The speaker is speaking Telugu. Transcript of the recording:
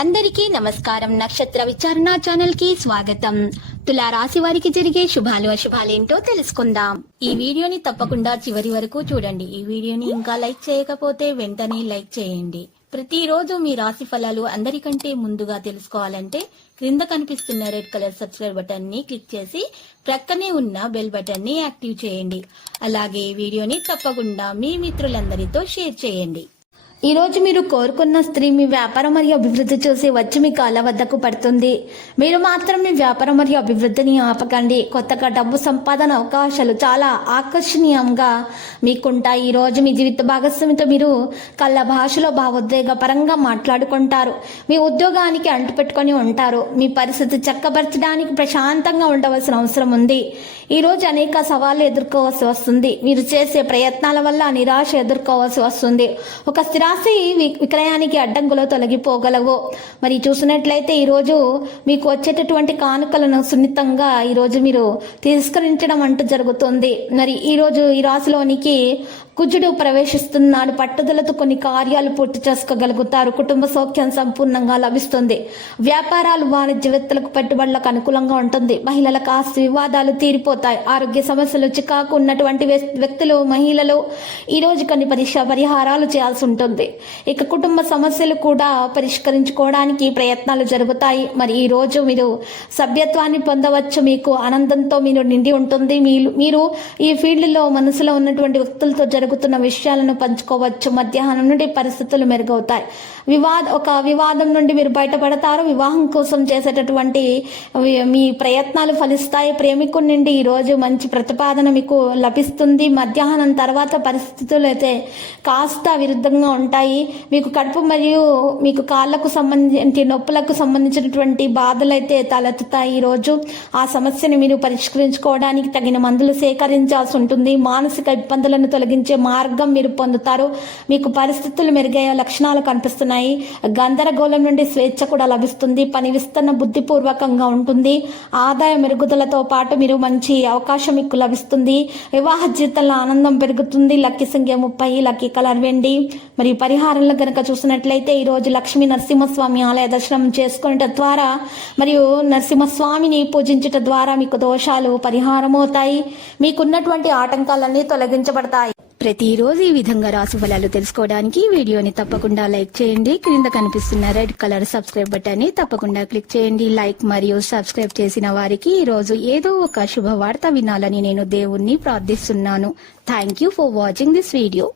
అందరికీ నమస్కారం. నక్షత్ర విచారణ ఛానల్ కి స్వాగతం. తులా రాశి వారికి జరిగే శుభాలు అశుభాలేంటో తెలుసుకుందాం. ఈ వీడియోని తప్పకుండా చివరి వరకు చూడండి. ఈ వీడియోని ఇంకా లైక్ చేయకపోతే వెంటనే లైక్ చేయండి. ప్రతిరోజు మీ రాశి ఫలాలు అందరికంటే ముందుగా తెలుసుకోవాలంటే క్రింద కనిపిస్తున్న రెడ్ కలర్ సబ్స్క్రైబ్ బటన్ ని క్లిక్ చేసి ప్రక్కనే ఉన్న బెల్ బటన్ ని యాక్టివ్ చేయండి. అలాగే ఈ వీడియోని తప్పకుండా మీ మిత్రులందరితో షేర్ చేయండి. ఈ రోజు మీరు కోరుకున్న స్త్రీ మీ వ్యాపారం మరియు అభివృద్ధి చూసి వచ్చి మీ కాళ్ళ వద్దకు పడుతుంది. మీరు మాత్రం మీ వ్యాపారం మరియు అభివృద్ధిని ఆపకండి. కొత్తగా డబ్బు సంపాదన అవకాశాలు చాలా ఆకర్షణీయంగా మీకుంటాయి. ఈ రోజు మీ జీవిత భాగస్వామితో మీరు కళ్ళ భాషలో భావోద్వేగ పరంగా మాట్లాడుకుంటారు. మీ ఉద్యోగానికి అంటుపెట్టుకొని ఉంటారు. మీ పరిస్థితి చక్కబరచడానికి ప్రశాంతంగా ఉండవలసిన అవసరం ఉంది. ఈ రోజు అనేక సవాళ్లు ఎదుర్కోవాల్సి వస్తుంది. మీరు చేసే ప్రయత్నాల వల్ల నిరాశ ఎదుర్కోవాల్సి వస్తుంది. ఒక స్థిరాస్తి విక్రయానికి అడ్డంకులు తొలగిపోగలవు. మరి చూసినట్లయితే ఈరోజు మీకు వచ్చేటటువంటి కానుకలను సున్నితంగా ఈరోజు మీరు తిరస్కరించడం అంటూ జరుగుతుంది. మరి ఈరోజు ఈ రాశిలోనికి కుజుడు ప్రవేశిస్తున్నాడు. పట్టుదలతో కొన్ని కార్యాలు పూర్తి చేసుకోగలుగుతారు. కుటుంబ సౌఖ్యం సంపూర్ణంగా లభిస్తుంది. వ్యాపారాలు వాణిజ్యవేత్తలకు పెట్టుబడులకు అనుకూలంగా ఉంటుంది. మహిళలకు ఆస్తి వివాదాలు తీరిపోతాయి. ఆరోగ్య సమస్యలు చికాకు ఉన్నటువంటి వ్యక్తులు మహిళలు ఈ రోజు కొన్ని పరిహారాలు చేయాల్సి ఉంటుంది. ఇక కుటుంబ సమస్యలు కూడా పరిష్కరించుకోవడానికి ప్రయత్నాలు జరుగుతాయి. మరి ఈ రోజు మీరు సభ్యత్వాన్ని పొందవచ్చు. మీకు ఆనందంతో మీరు నిండి ఉంటుంది. మీరు ఈ ఫీల్డ్ లో మనసులో ఉన్నటువంటి వ్యక్తులతో జరుగుతున్న విషయాలను పంచుకోవచ్చు. మధ్యాహ్నం నుండి పరిస్థితులు మెరుగవుతాయి. ఒక వివాదం నుండి మీరు బయటపడతారు. వివాహం కోసం చేసేటటువంటి మీ ప్రయత్నాలు ఫలిస్తాయి. ప్రేమికుడి నుండి ఈ రోజు మంచి ప్రతిపాదన మీకు లభిస్తుంది. మధ్యాహ్నం తర్వాత పరిస్థితులు అయితే కాస్త విరుద్ధంగా ఉంటాయి. మీకు కడుపు మరియు మీకు కాళ్లకు సంబంధించి నొప్పులకు సంబంధించినటువంటి బాధలు అయితే తలెత్తుతాయి. ఈ రోజు ఆ సమస్యను మీరు పరిష్కరించుకోవడానికి తగిన మందులు సేకరించాల్సి ఉంటుంది. మానసిక ఇబ్బందులను తొలగించే మార్గం మీరు పొందుతారు. మీకు పరిస్థితులు మెరుగయ్యే లక్షణాలు కనిపిస్తున్నాయి. గందరగోళం నుండి స్వేచ్ఛ కూడా లభిస్తుంది. పని విస్తరణ బుద్ధిపూర్వకంగా ఉంటుంది. ఆదాయ మెరుగుదలతో పాటు మీరు మంచి అవకాశం మీకు లభిస్తుంది. వివాహ జీవితంలో ఆనందం పెరుగుతుంది. లక్కీ సంఖ్య 30, లక్కీ కలర్ వెండి. మరియు పరిహారంలో కనుక చూసినట్లయితే ఈ రోజు లక్ష్మీ నరసింహస్వామి ఆలయ దర్శనం చేసుకునేట ద్వారా మరియు నరసింహస్వామిని పూజించట ద్వారా మీకు దోషాలు పరిహారం అవుతాయి. మీకున్నటువంటి ఆటంకాలన్నీ తొలగించబడతాయి. ప్రతిరోజు ఈ విధంగా రాశి ఫలాలు తెలుసుకోవడానికి వీడియోని తప్పకుండా లైక్ చేయండి. క్రింద కనిపిస్తున్న రెడ్ కలర్ సబ్స్క్రైబ్ బటన్ ని తప్పకుండా క్లిక్ చేయండి. లైక్ మరియు సబ్స్క్రైబ్ చేసిన వారికి ఈ రోజు ఏదో ఒక శుభవార్త వినాలని నేను దేవుణ్ణి ప్రార్థిస్తున్నాను. Thank you for watching this video.